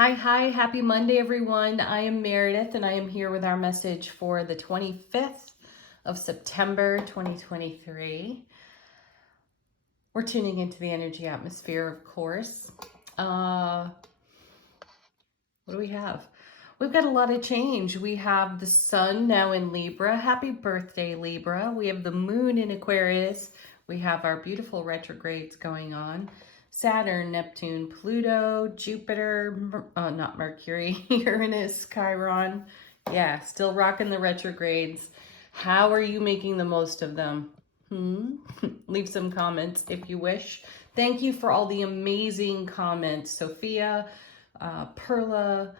Hi, happy Monday, everyone. I am Meredith, and I am here with our message for the 25th of September, 2023. We're tuning into the energy atmosphere, of course. What do we have? We've got a lot of change. We have the sun now in Libra. Happy birthday, Libra. We have the moon in Aquarius. We have our beautiful retrogrades going on. Saturn, Neptune, Pluto, Jupiter, not Mercury, Uranus, Chiron. Yeah, still rocking the retrogrades. How are you making the most of them? Leave some comments if you wish. Thank you for all the amazing comments. Sophia, Perla,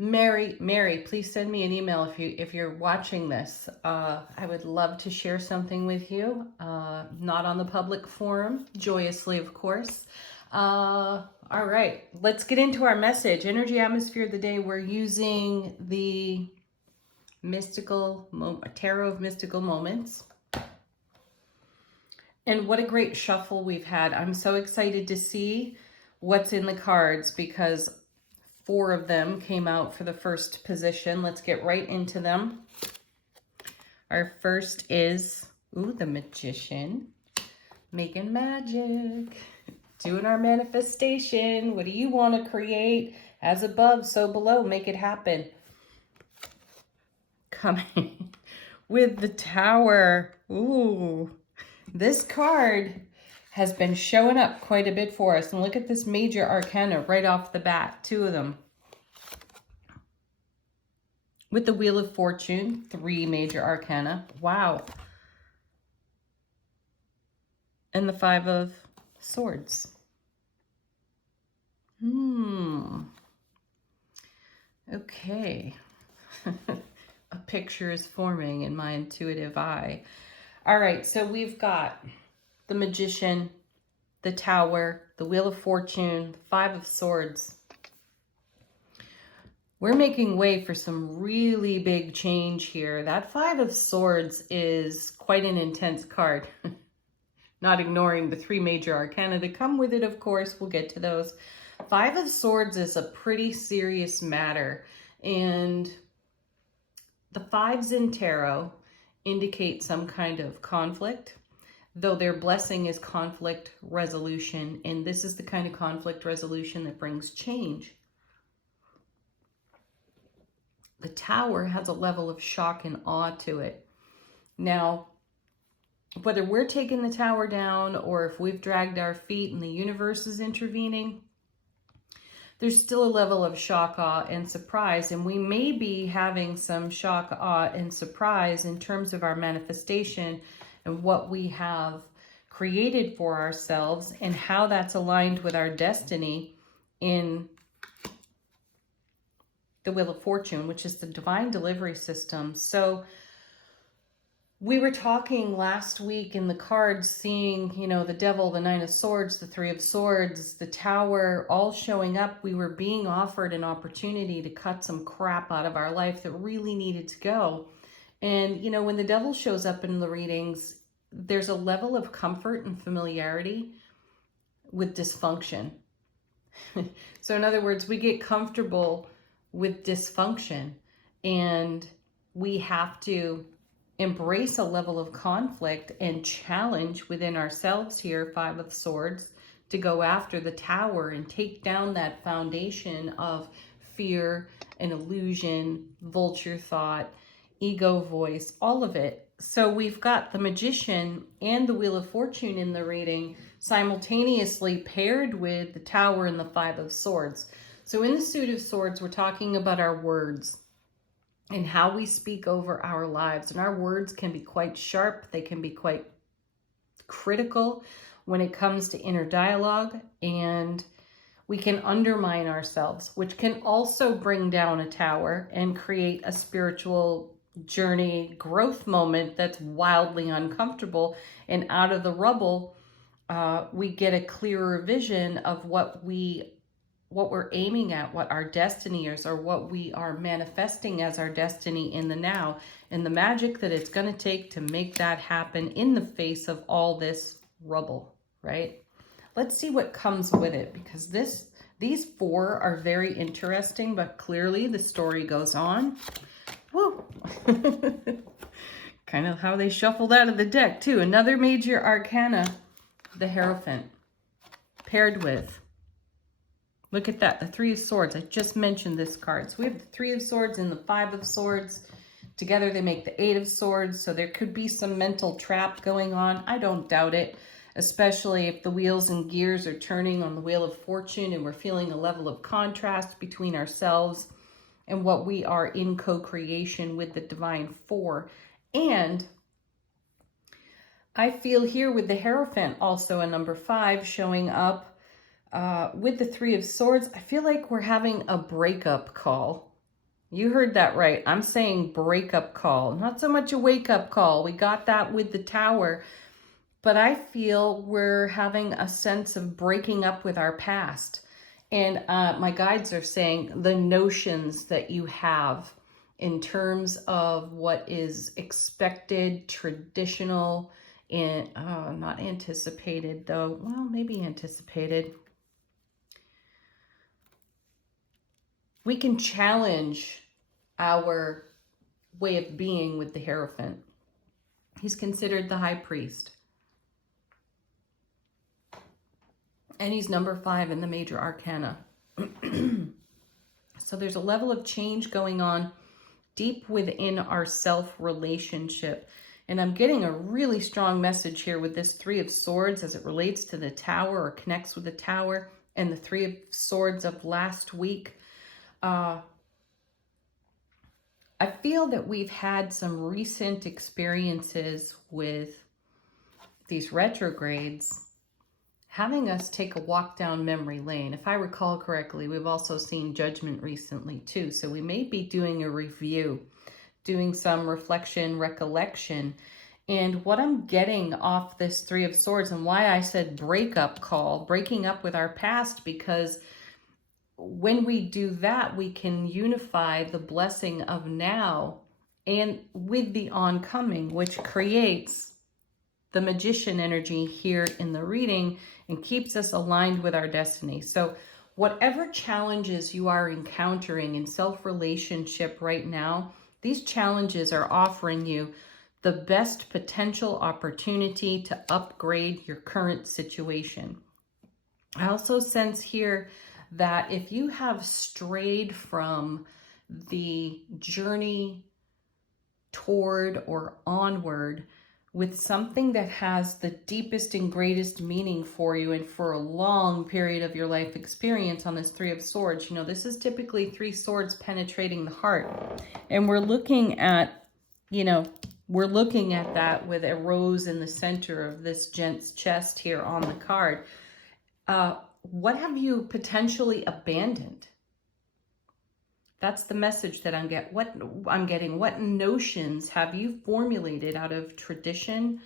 Mary, please send me an email if you're watching this. I would love to share something with you. Not on the public forum, joyously, of course. All right, let's get into our message. Energy atmosphere of the day. We're using the Tarot of Mystical Moments. And what a great shuffle we've had. I'm so excited to see what's in the cards because 4 of them came out for the first position. Let's get right into them. Our first is, the Magician. Making magic. Doing our manifestation. What do you want to create? As above, so below. Make it happen. Coming with the Tower. This card has been showing up quite a bit for us. And look at this major arcana right off the bat, 2 of them. With the Wheel of Fortune, 3 major arcana. Wow. And the 5 of Swords. Okay. A picture is forming in my intuitive eye. All right, so we've got the Magician, the Tower, the Wheel of Fortune, the 5 of Swords. We're making way for some really big change here. That 5 of Swords is quite an intense card. Not ignoring the 3 major arcana that come with it, of course. We'll get to those. 5 of Swords is a pretty serious matter. And the 5s in tarot indicate some kind of conflict, though their blessing is conflict resolution. And this is the kind of conflict resolution that brings change. The Tower has a level of shock and awe to it. Now, whether we're taking the Tower down or if we've dragged our feet and the universe is intervening, there's still a level of shock, awe, and surprise. And we may be having some shock, awe, and surprise in terms of our manifestation and what we have created for ourselves and how that's aligned with our destiny in the Wheel of Fortune, which is the divine delivery system. So we were talking last week in the cards, seeing, the Devil, the 9 of Swords, the 3 of Swords, the Tower, all showing up. We were being offered an opportunity to cut some crap out of our life that really needed to go. And, when the Devil shows up in the readings, there's a level of comfort and familiarity with dysfunction. So in other words, we get comfortable with dysfunction and we have to embrace a level of conflict and challenge within ourselves here, 5 of Swords, to go after the Tower and take down that foundation of fear and illusion, vulture thought, ego voice, all of it. So we've got the Magician and the Wheel of Fortune in the reading simultaneously paired with the Tower and the 5 of Swords. So in the Suit of Swords, we're talking about our words and how we speak over our lives. And our words can be quite sharp. They can be quite critical when it comes to inner dialogue. And we can undermine ourselves, which can also bring down a tower and create a spiritual journey growth moment that's wildly uncomfortable. And out of the rubble, we get a clearer vision of what we're aiming at, what our destiny is, or what we are manifesting as our destiny in the now, and the magic that it's going to take to make that happen in the face of all this rubble, right? Let's see what comes with it, because this These 4 are very interesting, but clearly the story goes on. Woo! Kind of how they shuffled out of the deck, too. Another major arcana, the Hierophant, paired with, look at that, the 3 of Swords. I just mentioned this card. So we have the 3 of Swords and the 5 of Swords. Together they make the 8 of Swords. So there could be some mental trap going on. I don't doubt it, especially if the wheels and gears are turning on the Wheel of Fortune and we're feeling a level of contrast between ourselves and what we are in co-creation with the Divine 4. And I feel here with the Hierophant, also a number 5 showing up with the 3 of Swords, I feel like we're having a breakup call. You heard that right. I'm saying breakup call, not so much a wake-up call. We got that with the Tower, but I feel we're having a sense of breaking up with our past. And my guides are saying the notions that you have in terms of what is expected, traditional, and not anticipated though. Well, maybe anticipated. We can challenge our way of being with the Hierophant. He's considered the High Priest. And he's number 5 in the major arcana. So there's a level of change going on deep within our self-relationship. And I'm getting a really strong message here with this 3 of Swords as it relates to the Tower or connects with the Tower and the 3 of Swords of last week. I feel that we've had some recent experiences with these retrogrades having us take a walk down memory lane. If I recall correctly, we've also seen Judgment recently too. So we may be doing a review, doing some reflection, recollection. And what I'm getting off this 3 of Swords and why I said breakup call, breaking up with our past, because when we do that, we can unify the blessing of now and with the oncoming, which creates the Magician energy here in the reading and keeps us aligned with our destiny. So whatever challenges you are encountering in self-relationship right now, these challenges are offering you the best potential opportunity to upgrade your current situation. I also sense here that if you have strayed from the journey toward or onward with something that has the deepest and greatest meaning for you and for a long period of your life experience on this 3 of Swords, you know, this is typically 3 swords penetrating the heart. And we're looking at, you know, we're looking at that with a rose in the center of this gent's chest here on the card. What have you potentially abandoned? That's the message that I'm getting. What notions have you formulated out of tradition,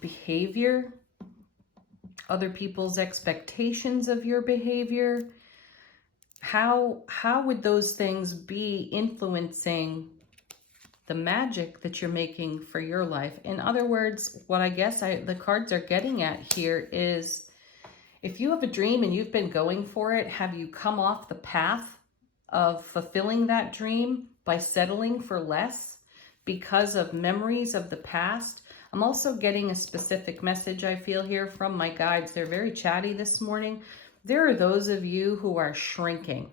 behavior, other people's expectations of your behavior? How would those things be influencing the magic that you're making for your life? In other words, what I guess the cards are getting at here is, if you have a dream and you've been going for it, have you come off the path of fulfilling that dream by settling for less because of memories of the past? I'm also getting a specific message I feel here from my guides. They're very chatty this morning. There are those of you who are shrinking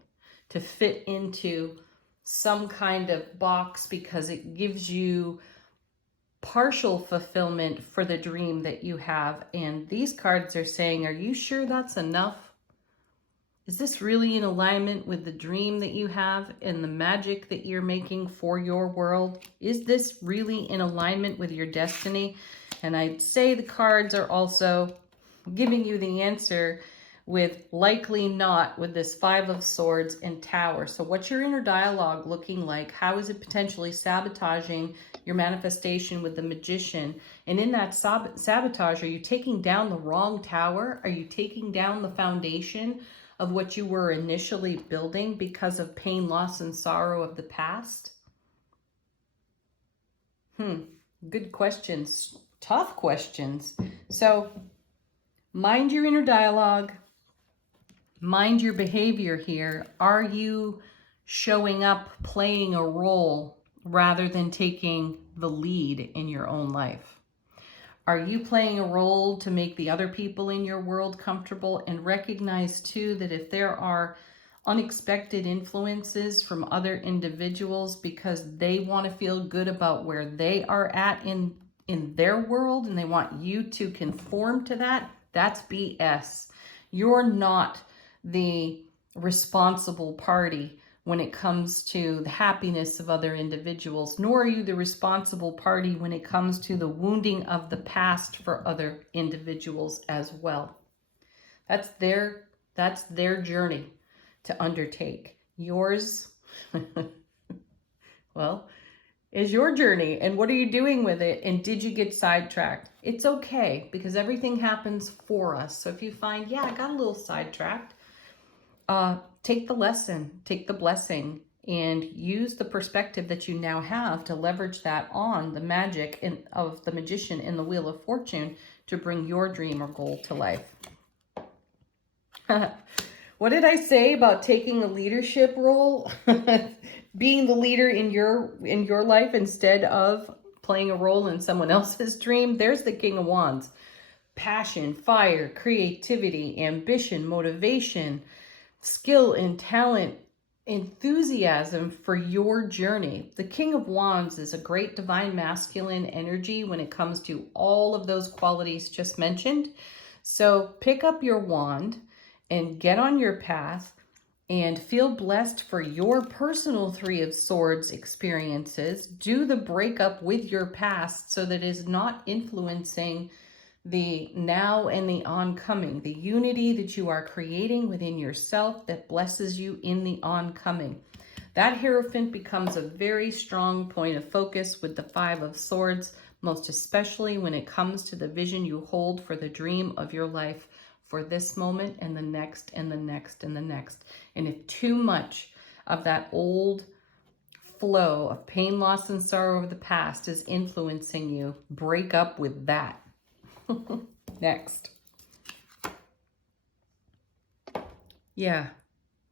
to fit into some kind of box because it gives you partial fulfillment for the dream that you have. And these cards are saying, are you sure that's enough? Is this really in alignment with the dream that you have and the magic that you're making for your world? Is this really in alignment with your destiny? And I'd say the cards are also giving you the answer with likely not, with this 5 of Swords and Tower. So what's your inner dialogue looking like? How is it potentially sabotaging your manifestation with the Magician? And in that sabotage, are you taking down the wrong tower? Are you taking down the foundation of what you were initially building because of pain, loss, and sorrow of the past? Good questions. Tough questions. So mind your inner dialogue. mind your behavior here. Are you showing up, playing a role rather than taking the lead in your own life? Are you playing a role to make the other people in your world comfortable? And recognize too that if there are unexpected influences from other individuals because they want to feel good about where they are at in their world and they want you to conform to that, that's BS. You're not the responsible party when it comes to the happiness of other individuals, nor are you the responsible party when it comes to the wounding of the past for other individuals as well. That's their journey to undertake. Yours, well, is your journey, and what are you doing with it, and did you get sidetracked? It's okay, because everything happens for us. So if you find, yeah, I got a little sidetracked, take the lesson, take the blessing, and use the perspective that you now have to leverage that on the magic of the magician in the Wheel of Fortune to bring your dream or goal to life. What did I say about taking a leadership role? Being the leader in your life instead of playing a role in someone else's dream? There's the King of Wands. Passion, fire, creativity, ambition, motivation, skill and talent, enthusiasm for your journey. The King of Wands is a great divine masculine energy when it comes to all of those qualities just mentioned. So pick up your wand and get on your path and feel blessed for your personal Three of Swords experiences. Do the breakup with your past so that it is not influencing the now and the oncoming, the unity that you are creating within yourself that blesses you in the oncoming. That Hierophant becomes a very strong point of focus with the Five of Swords, most especially when it comes to the vision you hold for the dream of your life for this moment and the next and the next and the next. And if too much of that old flow of pain, loss, and sorrow of the past is influencing you, break up with that. Next. Yeah.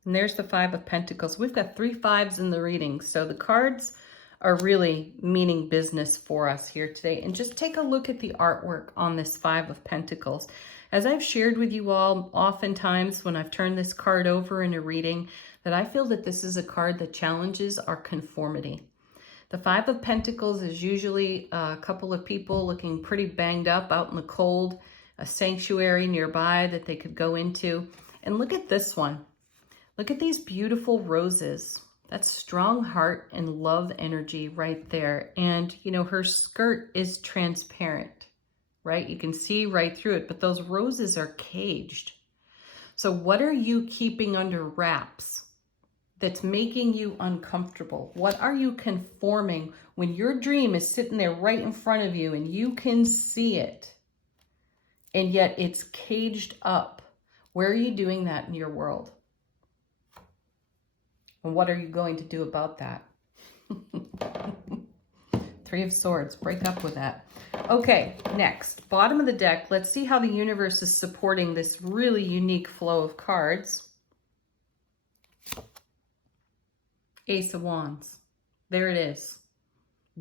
And there's the Five of Pentacles. We've got 3 5s in the reading. So the cards are really meaning business for us here today. And just take a look at the artwork on this Five of Pentacles. As I've shared with you all, oftentimes when I've turned this card over in a reading, that I feel that this is a card that challenges our conformity. The Five of Pentacles is usually a couple of people looking pretty banged up out in the cold, a sanctuary nearby that they could go into. And look at this one. Look at these beautiful roses. That's strong heart and love energy right there. And, you know, her skirt is transparent, right? You can see right through it, but those roses are caged. So what are you keeping under wraps that's making you uncomfortable? What are you conforming when your dream is sitting there right in front of you and you can see it, and yet it's caged up? Where are you doing that in your world? And what are you going to do about that? Three of Swords, break up with that. Okay, next, bottom of the deck. Let's see how the universe is supporting this really unique flow of cards. Ace of Wands. There it is.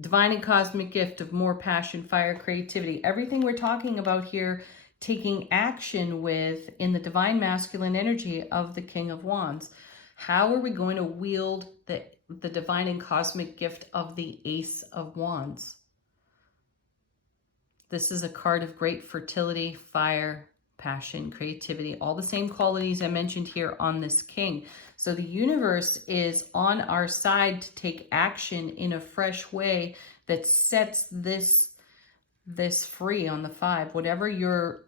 Divine and cosmic gift of more passion, fire, creativity. Everything we're talking about here, taking action with in the divine masculine energy of the King of Wands. How are we going to wield the divine and cosmic gift of the Ace of Wands? This is a card of great fertility, fire, passion, creativity, all the same qualities I mentioned here on this king. So the universe is on our side to take action in a fresh way that sets this free on the 5. Whatever your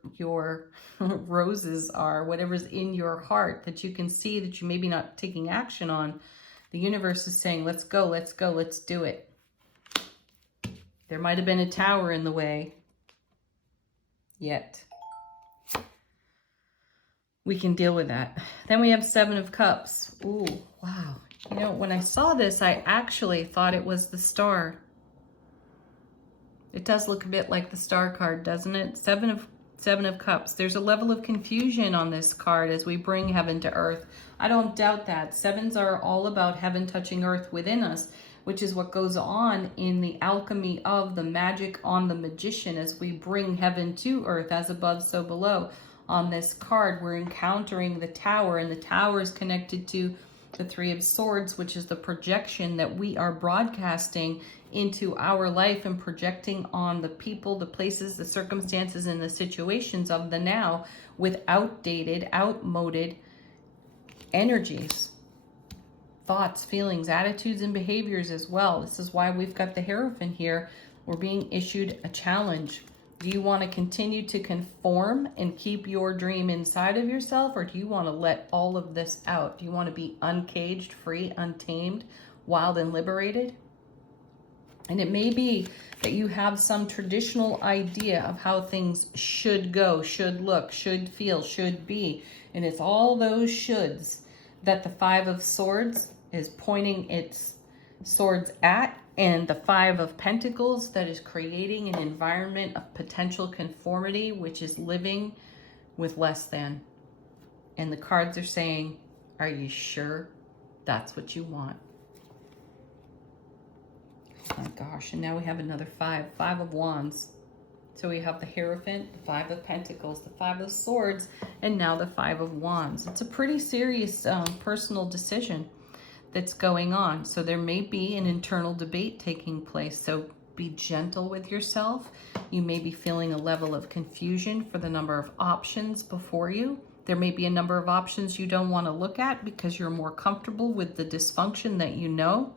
roses are, whatever's in your heart that you can see that you maybe not taking action on, the universe is saying, let's go, let's go, let's do it. There might have been a tower in the way, yet we can deal with that. Then we have 7 of Cups. Ooh, wow. You know, when I saw this, I actually thought it was the Star. It does look a bit like the Star card, doesn't it? Seven of Cups. There's a level of confusion on this card as we bring heaven to earth. I don't doubt that. Sevens are all about heaven touching earth within us, which is what goes on in the alchemy of the magic on the magician as we bring heaven to earth, as above, so below. On this card, we're encountering the Tower, and the Tower is connected to the Three of Swords, which is the projection that we are broadcasting into our life and projecting on the people, the places, the circumstances, and the situations of the now with outdated, outmoded energies, thoughts, feelings, attitudes, and behaviors as well. This is why we've got the Hierophant here. We're being issued a challenge. Do you want to continue to conform and keep your dream inside of yourself, or do you want to let all of this out? Do you want to be uncaged, free, untamed, wild, and liberated? And it may be that you have some traditional idea of how things should go, should look, should feel, should be. And it's all those shoulds that the Five of Swords is pointing its swords at, and the Five of Pentacles that is creating an environment of potential conformity, which is living with less than. And the cards are saying, are you sure that's what you want? Oh my gosh, and now we have another Five of Wands. So we have the Hierophant, the Five of Pentacles, the Five of Swords, and now the Five of Wands. It's a pretty serious personal decision that's going on. So there may be an internal debate taking place. So be gentle with yourself. You may be feeling a level of confusion for the number of options before you. There may be a number of options you don't want to look at because you're more comfortable with the dysfunction that you know.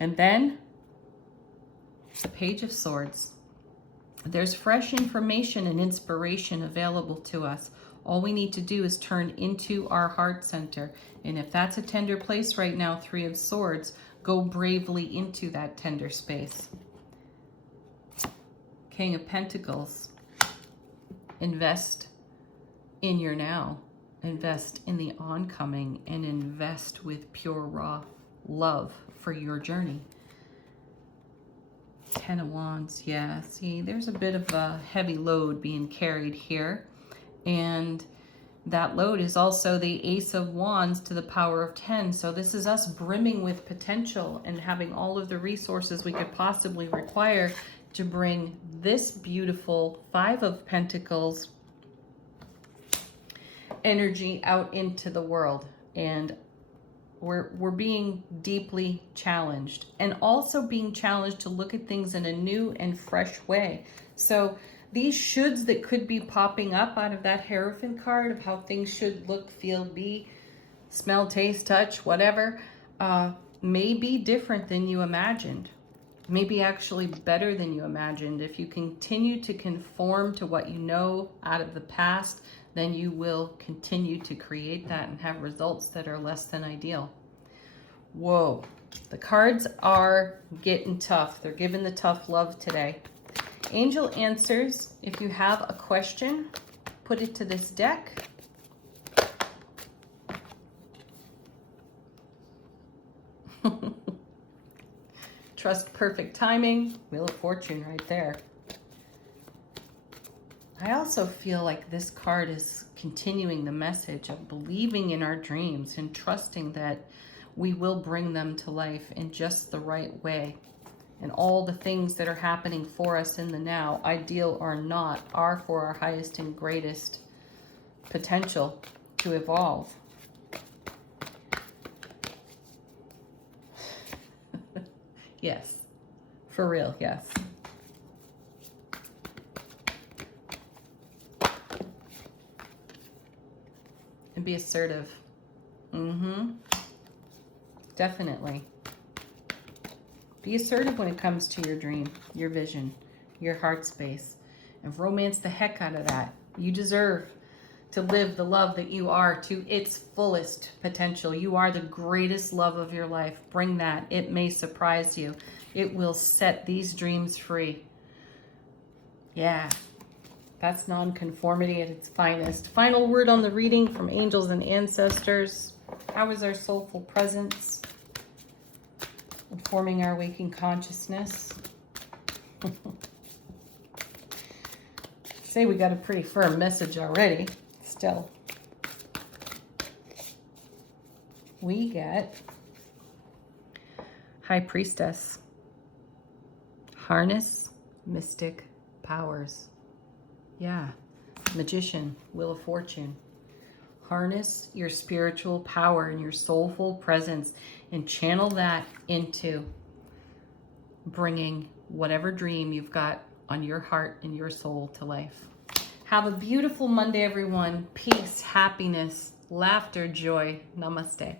And then the Page of Swords. There's fresh information and inspiration available to us. All we need to do is turn into our heart center. And if that's a tender place right now, Three of Swords, go bravely into that tender space. King of Pentacles. Invest in your now. Invest in the oncoming, and invest with pure, raw love for your journey. Ten of Wands, yeah, see, there's a bit of a heavy load being carried here. And that load is also the Ace of Wands to the power of 10. So this is us brimming with potential and having all of the resources we could possibly require to bring this beautiful Five of Pentacles energy out into the world. And we're being deeply challenged, and also being challenged to look at things in a new and fresh way. So these shoulds that could be popping up out of that Hierophant card of how things should look, feel, be, smell, taste, touch, whatever, may be different than you imagined. Maybe actually better than you imagined. If you continue to conform to what you know out of the past, then you will continue to create that and have results that are less than ideal. Whoa, the cards are getting tough. They're giving the tough love today. Angel answers. If you have a question, put it to this deck. Trust perfect timing. Wheel of Fortune right there. I also feel like this card is continuing the message of believing in our dreams and trusting that we will bring them to life in just the right way. And all the things that are happening for us in the now, ideal or not, are for our highest and greatest potential to evolve. Yes, for real, yes. And be assertive. Definitely. Be assertive when it comes to your dream, your vision, your heart space, and romance the heck out of that. You deserve to live the love that you are to its fullest potential. You are the greatest love of your life. Bring that. It may surprise you. It will set these dreams free. Yeah. That's nonconformity at its finest. Final word on the reading from angels and ancestors. How is our soulful presence informing our waking consciousness? say we got a pretty firm message already. Still, we get High Priestess. Harness mystic powers. Yeah. Magician, Wheel of Fortune. Harness your spiritual power and your soulful presence and channel that into bringing whatever dream you've got on your heart and your soul to life. Have a beautiful Monday, everyone. Peace, happiness, laughter, joy. Namaste.